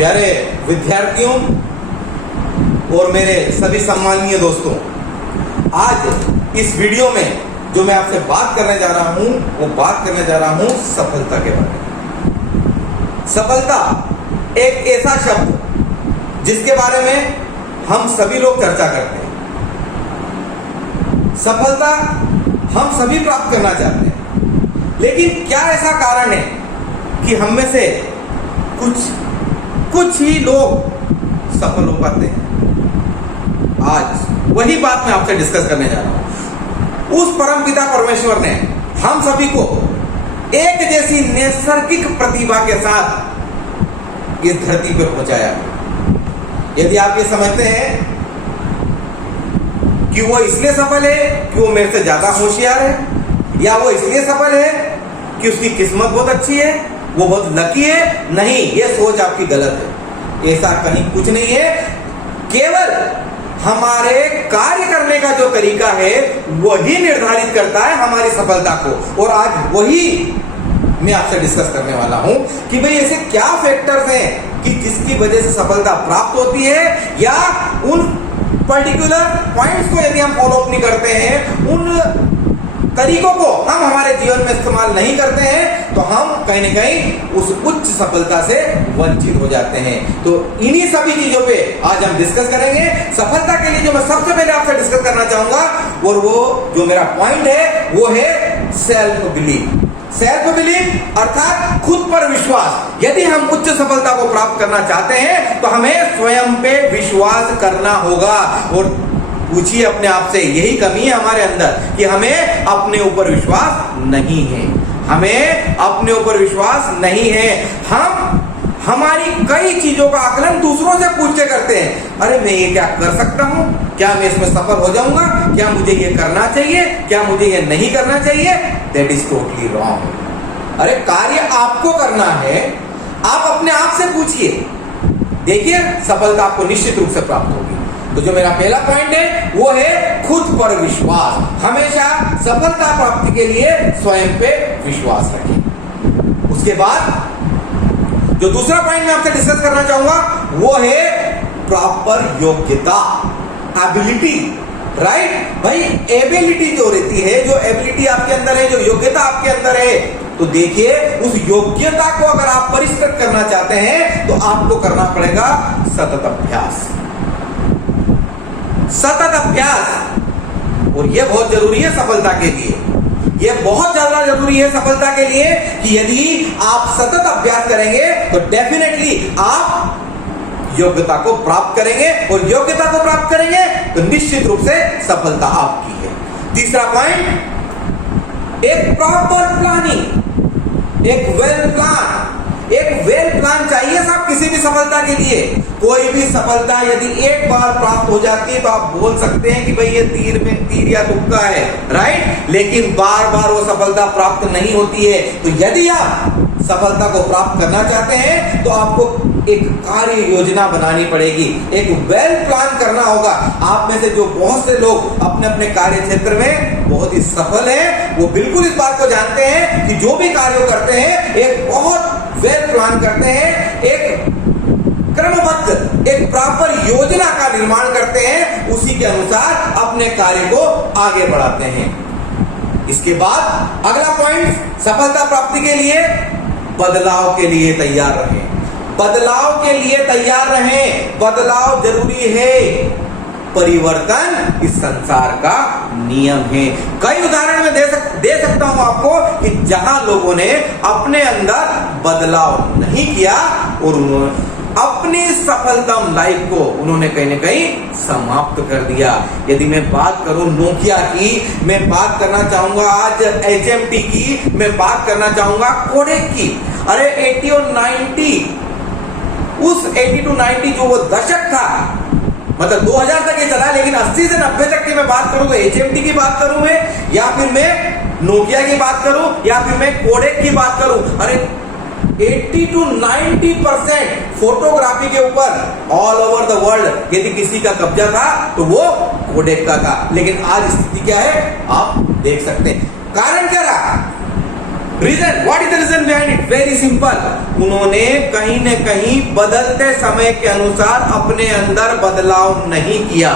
प्यारे विद्यार्थियों और मेरे सभी सम्माननीय दोस्तों, आज इस वीडियो में जो मैं आपसे बात करने जा रहा हूं वो बात करने जा रहा हूं सफलता के बारे में। सफलता एक ऐसा शब्द जिसके बारे में हम सभी लोग चर्चा करते हैं। सफलता हम सभी प्राप्त करना चाहते हैं, लेकिन क्या ऐसा कारण है कि हम में से कुछ ही लोग सफल हो पाते हैं? आज वही बात मैं आपसे डिस्कस करने जा रहा हूं। उस परमपिता परमेश्वर ने हम सभी को एक जैसी नैसर्गिक प्रतिभा के साथ इस धरती पर पहुंचाया। यदि आप ये समझते हैं कि वो इसलिए सफल है कि वो मेरे से ज्यादा होशियार है, या वो इसलिए सफल है कि उसकी किस्मत बहुत अच्छी है, वो बहुत लकी है, नहीं, ये सोच आपकी गलत है। ऐसा कहीं कुछ नहीं है। केवल हमारे कार्य करने का जो तरीका है वही निर्धारित करता है हमारी सफलता को। और आज वही मैं आपसे डिस्कस करने वाला हूं कि भाई ऐसे क्या फैक्टर्स हैं कि जिसकी वजह से सफलता प्राप्त होती है, या उन पर्टिकुलर पॉइंट्स को यदि हम फॉलो अप नहीं करते हैं, उन तरीकों को हम हमारे जीवन में इस्तेमाल नहीं करते हैं, तो हम कहीं न कहीं उस उच्च सफलता से वंचित हो जाते हैं। तो इन्हीं सभी चीजों पे आज हम डिस्कस करेंगे। सफलता के लिए जो मैं सबसे पहले आपसे डिस्कस करना चाहूंगा, और वो जो मेरा पॉइंट है वो है सेल्फ बिलीफ। सेल्फ बिलीफ अर्थात खुद पर विश्वास। यदि हम उच्च सफलता को प्राप्त करना चाहते हैं तो हमें स्वयं पे विश्वास करना होगा। और पूछिए अपने आप से, यही कमी है हमारे अंदर कि हमें अपने ऊपर विश्वास नहीं है। हमें अपने ऊपर विश्वास नहीं है। हम हमारी कई चीजों का आकलन दूसरों से पूछ के करते हैं। अरे मैं ये क्या कर सकता हूं, क्या मैं इसमें सफल हो जाऊंगा, क्या मुझे ये करना चाहिए, क्या मुझे ये नहीं करना चाहिए? That is totally wrong. अरे कार्य आपको करना है, आप अपने आप से पूछिए, देखिए सफलता आपको निश्चित रूप से प्राप्त होगी। तो जो मेरा पहला पॉइंट है वो है खुद पर विश्वास। हमेशा सफलता प्राप्ति के लिए स्वयं पे विश्वास रखें। उसके बाद जो दूसरा पॉइंट मैं आपसे डिस्कस करना चाहूंगा वो है प्रॉपर योग्यता, एबिलिटी। राइट भाई, एबिलिटी जो रहती है, जो एबिलिटी आपके अंदर है, जो योग्यता आपके अंदर है, तो देखिए उस योग्यता को अगर आप परिष्कृत करना चाहते हैं तो आपको करना पड़ेगा सतत अभ्यास। सतत अभ्यास, और यह बहुत जरूरी है सफलता के लिए। यह बहुत ज्यादा जरूरी है सफलता के लिए कि यदि आप सतत अभ्यास करेंगे तो डेफिनेटली आप योग्यता को प्राप्त करेंगे, और योग्यता को प्राप्त करेंगे तो निश्चित रूप से सफलता आपकी है। तीसरा पॉइंट, एक प्रॉपर प्लानिंग, एक वेल प्लान। एक वेल प्लान चाहिए साहब किसी भी सफलता के लिए। कोई भी सफलता यदि एक बार प्राप्त हो जाती है तो आप बोल सकते हैं कि भाई ये तीर या तुक्का है, राइट, लेकिन बार बार वो सफलता प्राप्त नहीं होती है। तो यदि आप सफलता को प्राप्त करना चाहते हैं तो आपको एक कार्य योजना बनानी पड़ेगी, एक वेल प्लान करना होगा। आप में से जो बहुत से लोग अपने अपने कार्य क्षेत्र में बहुत ही सफल हैं, वो बिल्कुल इस बात को जानते हैं कि जो भी कार्य करते हैं एक बहुत वेल प्लान करते हैं, एक क्रमबद्ध, एक प्रॉपर योजना का निर्माण करते हैं, उसी के अनुसार अपने कार्य को आगे बढ़ाते हैं। इसके बाद अगला पॉइंट, सफलता प्राप्ति के लिए बदलाव के लिए तैयार रहें। बदलाव के लिए तैयार रहें। बदलाव जरूरी है। परिवर्तन इस संसार का नियम है। कई उदाहरण में दे सकता हूं आपको कि जहां लोगों ने अपने अंदर बदलाव नहीं किया और उन्होंने अपनी सफलतम लाइफ को उन्होंने कहीं न कहीं समाप्त कर दिया। यदि मैं बात करूं नोकिया की, मैं बात करना चाहूंगा आज HMT की, मैं बात करना चाहूंगा कोडेक की। अरे 80 और 90, उस 80 to 90 जो वो दशक था, मतलब 2000 तक ये चला, लेकिन 80 से 90 तक की मैं बात करूं तो HMT की बात करूं मैं, या फिर मैं नोकिया की बात करूं, या फिर मैं कोडेक की बात करूं। अरे 80 to 90% फोटोग्राफी के ऊपर ऑल ओवर द वर्ल्ड यदि किसी का कब्जा था तो वो कोडेक का था। लेकिन आज स्थिति क्या है आप देख सकते हैं। कारण क्या रहा? Reason, what is the reason behind it? Very simple, उन्होंने कहीं न कहीं बदलते समय के अनुसार अपने अंदर बदलाव नहीं किया।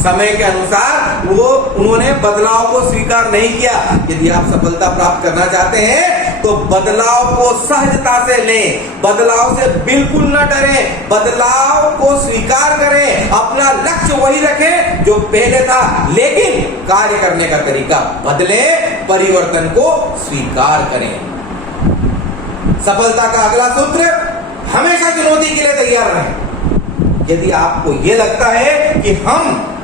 समय के अनुसार उन्होंने बदलाव को स्वीकार नहीं किया। यदि आप सफलता प्राप्त करना चाहते हैं तो बदलाव को सहजता से लें, बदलाव से बिल्कुल न डरें, बदलाव को स्वीकार करें, अपना लक्ष्य वही रखें जो पहले था, लेकिन कार्य करने का तरीका बदलें, परिवर्तन को स्वीकार करें। सफलता का अगला सूत्र, हमेशा चुनौती के लिए तैयार रहें। यदि आपको यह लगता है कि हम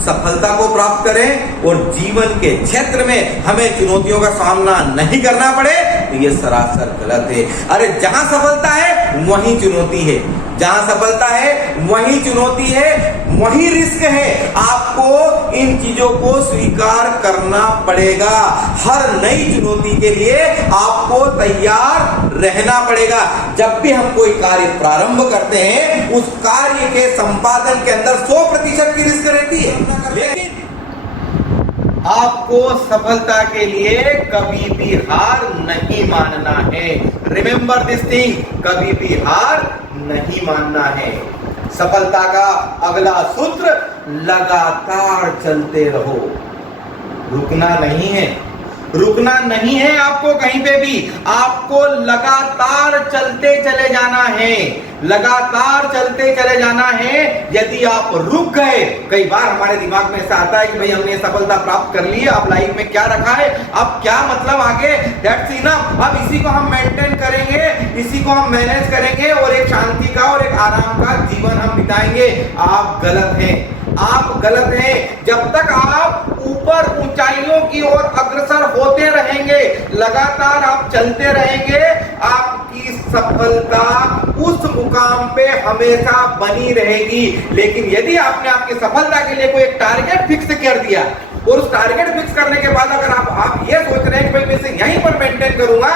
सफलता को प्राप्त करें और जीवन के क्षेत्र में हमें चुनौतियों का सामना नहीं करना पड़े, तो यह सरासर गलत है। अरे जहां सफलता है वहीं चुनौती है, जहां सफलता है वहीं चुनौती है, वहीं रिस्क है। आपको इन चीजों को स्वीकार करना पड़ेगा। हर नई चुनौती के लिए आपको तैयार रहना पड़ेगा। जब भी हम कोई कार्य प्रारंभ करते हैं, उस कार्य के संपादन के अंदर 100% की रिस्क रहती है, लेकिन आपको सफलता के लिए कभी भी हार नहीं मानना है। रिमेंबर दिस थिंग, कभी भी हार नहीं मानना है। सफलता का अगला सूत्र, लगातार चलते रहो। रुकना नहीं है, रुकना नहीं है आपको कहीं पे भी, आपको लगातार चलते चले जाना है, लगातार चलते चले जाना है। यदि आप रुक गए, कई बार हमारे दिमाग में ऐसा आता है कि भाई हमने सफलता प्राप्त कर ली है, अब लाइफ में क्या रखा है, अब क्या मतलब आगे, दैट्स इनफ, अब इसी को हम मेंटेन करेंगे, इसी को हम मैनेज करेंगे और एक शांति का और एक आराम का जीवन हम बिताएंगे। आप गलत हैं, आप गलत हैं। जब तक आप ऊपर ऊंचाइयों की ओर अग्रसर होते रहेंगे, लगातार आप चलते रहेंगे, आपकी सफलता उस मुकाम पे हमेशा बनी रहेगी। लेकिन यदि आपने आपकी सफलता के लिए कोई एक टारगेट फिक्स कर दिया और उस टारगेट फिक्स करने के बाद अगर आप ये सोच रहे हैं कि भाई मैं इसे यहीं पर मेंटेन करूंगा,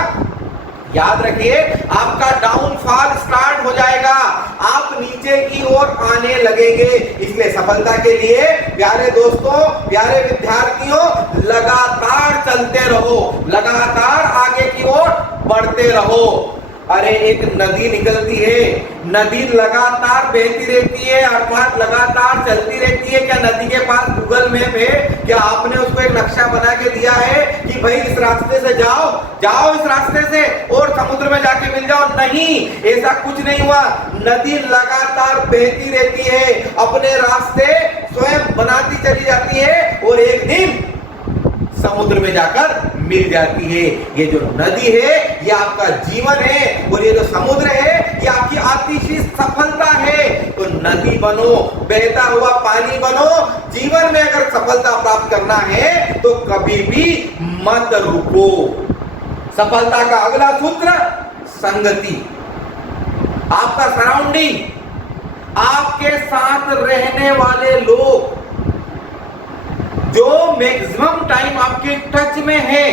याद रखिए आपका डाउनफॉल स्टार्ट हो जाएगा, आप नीचे की ओर आने लगेंगे। इसलिए सफलता के लिए प्यारे दोस्तों, प्यारे विद्यार्थियों, लगातार चलते रहो, लगातार आगे की ओर बढ़ते रहो। अरे एक नदी निकलती है, नदी लगातार बहती रहती है, अर्थात लगातार चलती रहती है। क्या नदी के पास गूगल मैप है? क्या आपने उसको एक नक्शा बना के दिया है कि भाई इस रास्ते से जाओ, जाओ इस रास्ते से और समुद्र में जाके मिल जाओ? नहीं, ऐसा कुछ नहीं हुआ। नदी लगातार बहती रहती है, अपने रास्ते स्वयं बनाती चली जाती है और एक दिन समुद्र में जाकर मिल जाती है। ये जो नदी है ये आपका जीवन है और ये जो समुद्र है ये आपकी आतिशी सफलता है। तो नदी बनो, बहता हुआ पानी बनो। जीवन में अगर सफलता प्राप्त करना है तो कभी भी मत रुको। सफलता का अगला सूत्र, संगति। आपका सराउंडिंग, आपके साथ रहने वाले लोग जो मैक्सिमम टाइम आपके टच में है,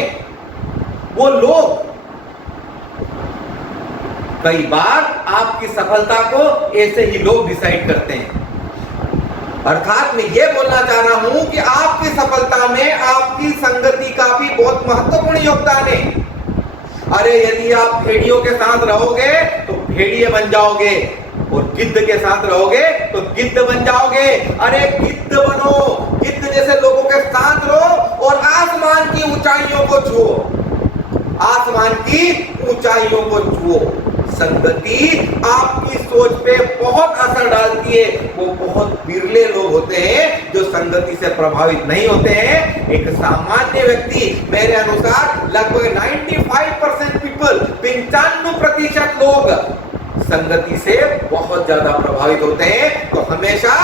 वो लोग कई बार आपकी सफलता को ऐसे ही लोग डिसाइड करते हैं। अर्थात मैं ये बोलना चाह रहा हूं कि आपकी सफलता में आपकी संगति का भी बहुत महत्वपूर्ण योगदान है। अरे यदि आप भेड़ियों के साथ रहोगे तो भेड़िए बन जाओगे और गिद्ध के साथ रहोगे तो गिद्ध बन जाओगे। अरे गिद्ध बनो, गिद्ध जैसे लोगों के साथ रहो और आसमान की ऊंचाइयों को छुओ, आसमान की ऊंचाइयों को छुओ। संगति आपकी सोच पे बहुत असर डालती है। वो बहुत बिरले लोग होते हैं जो संगति से प्रभावित नहीं होते हैं। एक सामान्य व्यक्ति, मेरे अनुसार लगभग 95% पीपल, 95% लोग संगति से बहुत ज्यादा प्रभावित होते हैं। तो हमेशा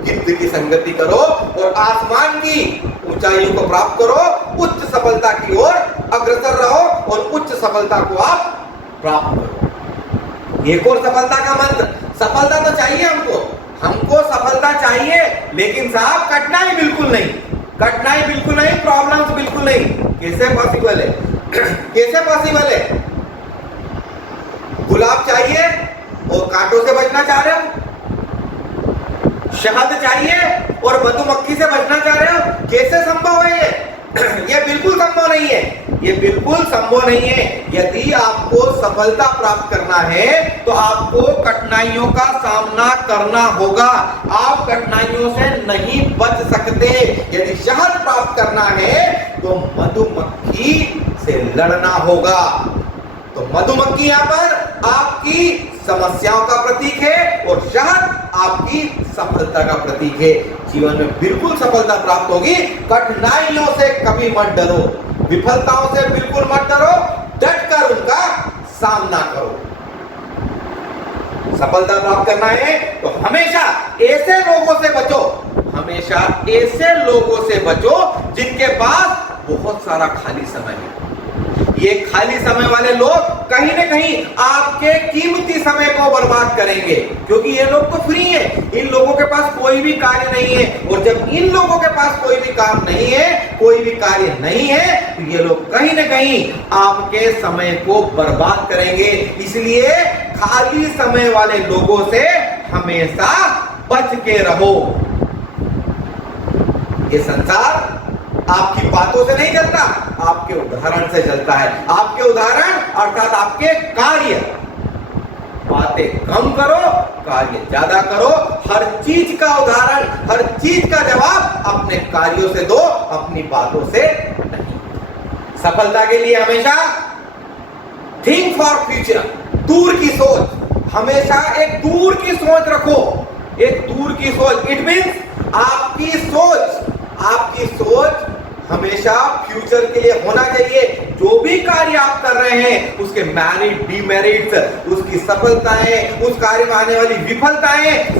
गिद्ध की संगति करो और आसमान की ऊंचाइयों को प्राप्त करो, उच्च सफलता की ओर अग्रसर रहो और उच्च सफलता को आप प्राप्त करो। एक और सफलता का मंत्र, सफलता तो चाहिए हमको, हमको सफलता चाहिए, लेकिन साहब कठिनाई बिल्कुल नहीं, कठिनाई बिल्कुल नहीं, प्रॉब्लम्स बिल्कुल नहीं। कैसे पॉसिबल है? कैसे पॉसिबल है? गुलाब चाहिए और कांटों से बचना चाह रहे हो, शहद चाहिए और मधुमक्खी से बचना चाह रहे हो, कैसे संभव है ये? ये बिल्कुल संभव नहीं है। ये बिल्कुल संभव नहीं है। यदि आपको सफलता प्राप्त करना है तो आपको कठिनाइयों का सामना करना होगा। आप कठिनाइयों से नहीं बच सकते। यदि शहद प्राप्त करना है तो मधुमक्खी से लड़ना होगा। तो मधुमक्खी यहां पर आपकी समस्याओं का प्रतीक है और शहद आपकी सफलता का प्रतीक है। जीवन में बिल्कुल सफलता प्राप्त होगी। कठिनाइयों से कभी मत डरो, विफलताओं से बिल्कुल मत डरो, डटकर उनका सामना करो। सफलता प्राप्त करना है तो हमेशा ऐसे लोगों से बचो, हमेशा ऐसे लोगों से बचो जिनके पास बहुत सारा खाली समय है। ये खाली समय वाले लोग कहीं ना कहीं आपके कीमती समय को बर्बाद करेंगे, क्योंकि ये लोग तो फ्री हैं। इन लोगों के पास कोई भी कार्य नहीं है, और जब इन लोगों के पास कोई भी काम नहीं है, कोई भी कार्य नहीं है, तो ये लोग कहीं ना कहीं आपके समय को बर्बाद करेंगे। इसलिए खाली समय वाले लोगों से हमेशा बच के रहो। ये संसार आपकी बातों से नहीं चलता, आपके उदाहरण से चलता है। आपके उदाहरण अर्थात आपके कार्य। बातें कम करो, कार्य ज्यादा करो। हर चीज का उदाहरण, हर चीज का जवाब अपने कार्यों से दो, अपनी बातों से नहीं। सफलता के लिए हमेशा थिंक फॉर फ्यूचर, दूर की सोच। हमेशा एक दूर की सोच रखो, एक दूर की सोच। इट मीन्स आपकी सोच हमेशा फ्यूचर के लिए होना चाहिए। जो भी कार्य आप कर रहे हैं उसके मेरिट, डिमेरिट्स, उसकी सफलताएं, उस कार्य में आने वाली विफलताएं,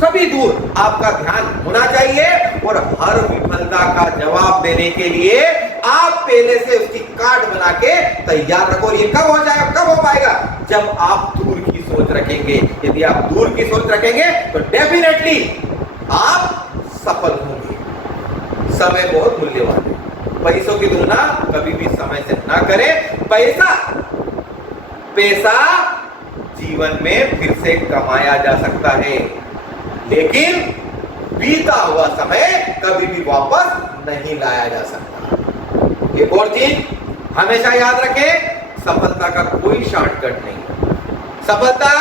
सभी दूर आपका ध्यान होना चाहिए। और हर विफलता का जवाब देने के लिए आप पहले से उसकी कार्ड बना के तैयार रखो। ये कब हो जाएगा, कब हो पाएगा? जब आप दूर की सोच रखेंगे। यदि आप दूर की सोच रखेंगे तो डेफिनेटली आप सफल होंगे। समय बहुत मूल्यवान है। पैसों की तुलना कभी भी समय से ना करें। पैसा जीवन में फिर से कमाया जा सकता है, लेकिन बीता हुआ समय कभी भी वापस नहीं लाया जा सकता। एक और चीज हमेशा याद रखें, सफलता का कोई शॉर्टकट नहीं। सफलता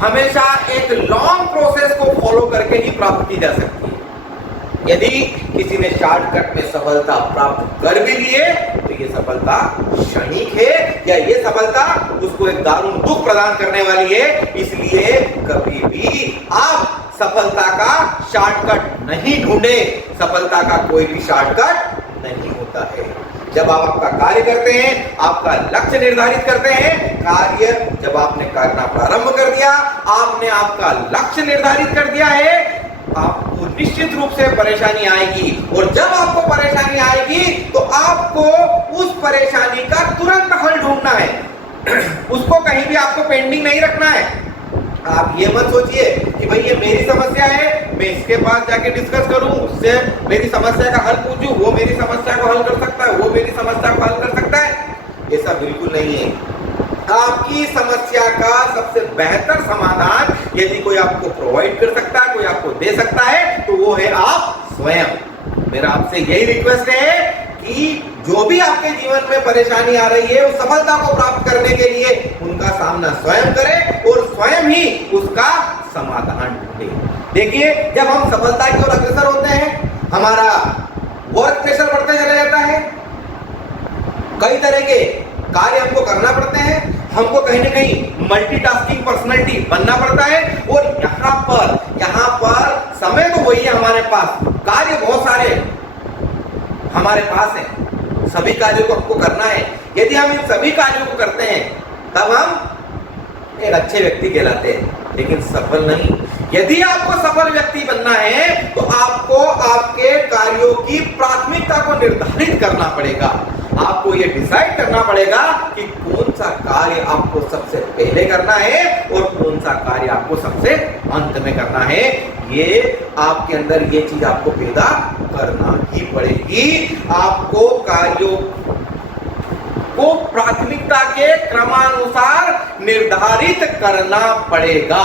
हमेशा एक लॉन्ग प्रोसेस को फॉलो करके ही प्राप्त की जा सकती है। यदि किसी ने शॉर्टकट में सफलता प्राप्त कर भी लिए तो ये सफलता क्षणिक है, या ये सफलता उसको एक दारुण दुख प्रदान करने वाली है। इसलिए कभी भी आप सफलता का शॉर्टकट नहीं ढूंढे। सफलता का कोई भी शॉर्टकट नहीं होता है। जब आप आपका कार्य करते हैं, आपका लक्ष्य निर्धारित करते हैं, कार्य जब आपने करना प्रारंभ कर दिया, आपने आपका लक्ष्य निर्धारित कर दिया है, आपको निश्चित रूप से परेशानी आएगी। और जब आपको परेशानी आएगी तो आपको उस परेशानी का तुरंत हल ढूंढना है। उसको कहीं भी आपको पेंडिंग नहीं रखना है। आप ये मत सोचिए कि भाई ये मेरी समस्या है, मैं इसके पास जाके डिस्कस करूं, उससे मेरी समस्या का हल पूछूं, वो मेरी समस्या को हल कर सकता है, वो मेरी समस्या को हल कर सकता है। ऐसा बिल्कुल नहीं है। आपकी समस्या का सबसे बेहतर समाधान यदि कोई आपको प्रोवाइड कर सकता है, कोई आपको दे सकता है, तो वो है आप स्वयं। मेरा आपसे यही रिक्वेस्ट है कि जो भी आपके जीवन में परेशानी आ रही है, उस सफलता को प्राप्त करने के लिए उनका सामना स्वयं करें और स्वयं ही उसका समाधान ढूंढे। देखिए, जब हम सफलता की ओर अग्रसर होते हैं, हमारा वर्क प्रेशर बढ़ते चला जाता है, कई तरह के कार्य हमको करना पड़ते हैं, हमको कहीं ना कहीं मल्टीटास्किंग पर्सनालिटी बनना पड़ता है। और यहाँ पर समय तो वही है हमारे पास, कार्य बहुत सारे हमारे पास हैं, सभी कार्यों को हमको करना है। यदि हम इन सभी कार्यों को करते हैं तब हम एक अच्छे व्यक्ति कहलाते हैं, लेकिन सफल नहीं। यदि आपको सफल व्यक्ति बनना है तो आपको आपके कार्यों की प्राथमिकता को निर्धारित करना पड़ेगा। आपको यह डिसाइड करना पड़ेगा कि कौन सा कार्य आपको सबसे पहले करना है और कौन सा कार्य आपको सबसे अंत में करना है। ये आपके अंदर ये चीज आपको पैदा करना ही पड़ेगी। आपको कार्यों को प्राथमिकता के क्रमानुसार निर्धारित करना पड़ेगा।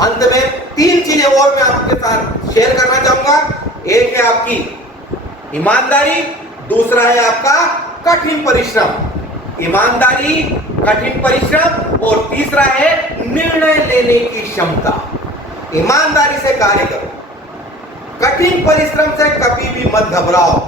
अंत में 3 चीजें और मैं आपके साथ शेयर करना चाहूंगा। एक है आपकी ईमानदारी, दूसरा है आपका कठिन परिश्रम। ईमानदारी, कठिन परिश्रम, और तीसरा है निर्णय लेने की क्षमता। ईमानदारी से कार्य करो, कठिन परिश्रम से कभी भी मत घबराओ,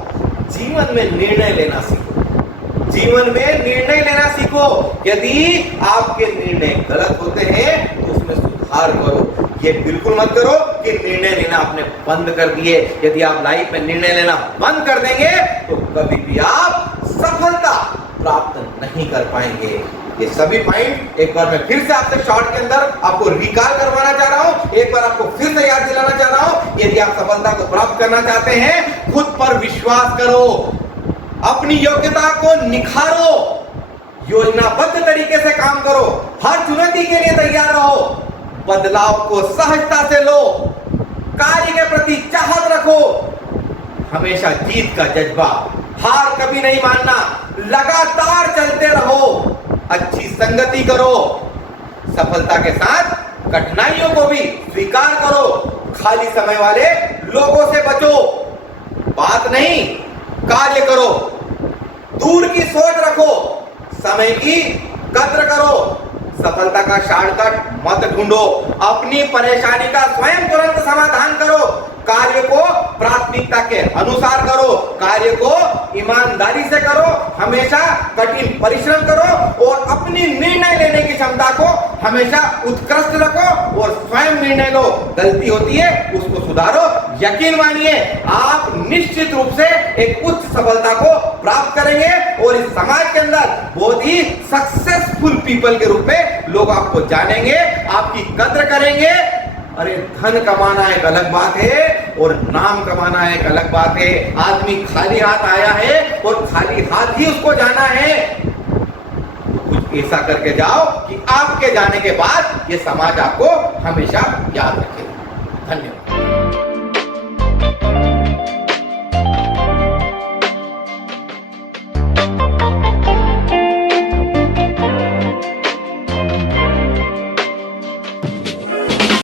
जीवन में निर्णय लेना सीखो। जीवन में निर्णय लेना सीखो। यदि आपके निर्णय गलत होते हैं तो उसमें सुधार करो। ये बिल्कुल मत करो कि निर्णय लेना आपने बंद कर दिए। यदि आप लाइफ में निर्णय लेना बंद कर देंगे तो कभी भी आप सफलता प्राप्त नहीं कर पाएंगे। ये सभी पॉइंट एक बार मैं फिर से आपसे शॉर्ट के अंदर आपको रिकॉल करवाना चाह रहा हूं, एक बार आपको फिर से याद दिलाना चाह रहा हूं। यदि आप सफलता को प्राप्त करना चाहते हैं, खुद पर विश्वास करो, अपनी योग्यता को निखारो, योजनाबद्ध तरीके से काम करो, हर चुनौती के लिए तैयार रहो, बदलाव को सहजता से लो, कार्य के प्रति चाहत रखो, हमेशा जीत का जज्बा, हार कभी नहीं मानना, लगातार चलते रहो, अच्छी संगति करो, सफलता के साथ कठिनाइयों को भी स्वीकार करो, खाली समय वाले लोगों से बचो, बात नहीं कार्य करो, दूर की सोच रखो, समय की कद्र करो, सफलता का शॉर्टकट मत ढूंढो, अपनी परेशानी का स्वयं तुरंत समाधान करो, कार्य को प्राथमिकता के अनुसार करो, कार्य को ईमानदारी से करो, हमेशा कठिन परिश्रम करो और अपनी निर्णय लेने की क्षमता को हमेशा उत्कृष्ट रखो और स्वयं निर्णय लो। गलती होती है उसको सुधारो। यकीन मानिए आप निश्चित रूप से एक उच्च सफलता को प्राप्त करेंगे और इस समाज के अंदर बहुत ही सक्सेसफुल पीपल के रूप में लोग आपको जानेंगे, आपकी कद्र करेंगे। अरे धन कमाना एक अलग बात है और नाम कमाना एक अलग बात है। आदमी खाली हाथ आया है और खाली हाथ ही उसको जाना है। कुछ ऐसा करके जाओ कि आपके जाने के बाद ये समाज आपको हमेशा याद रखे। धन्यवाद।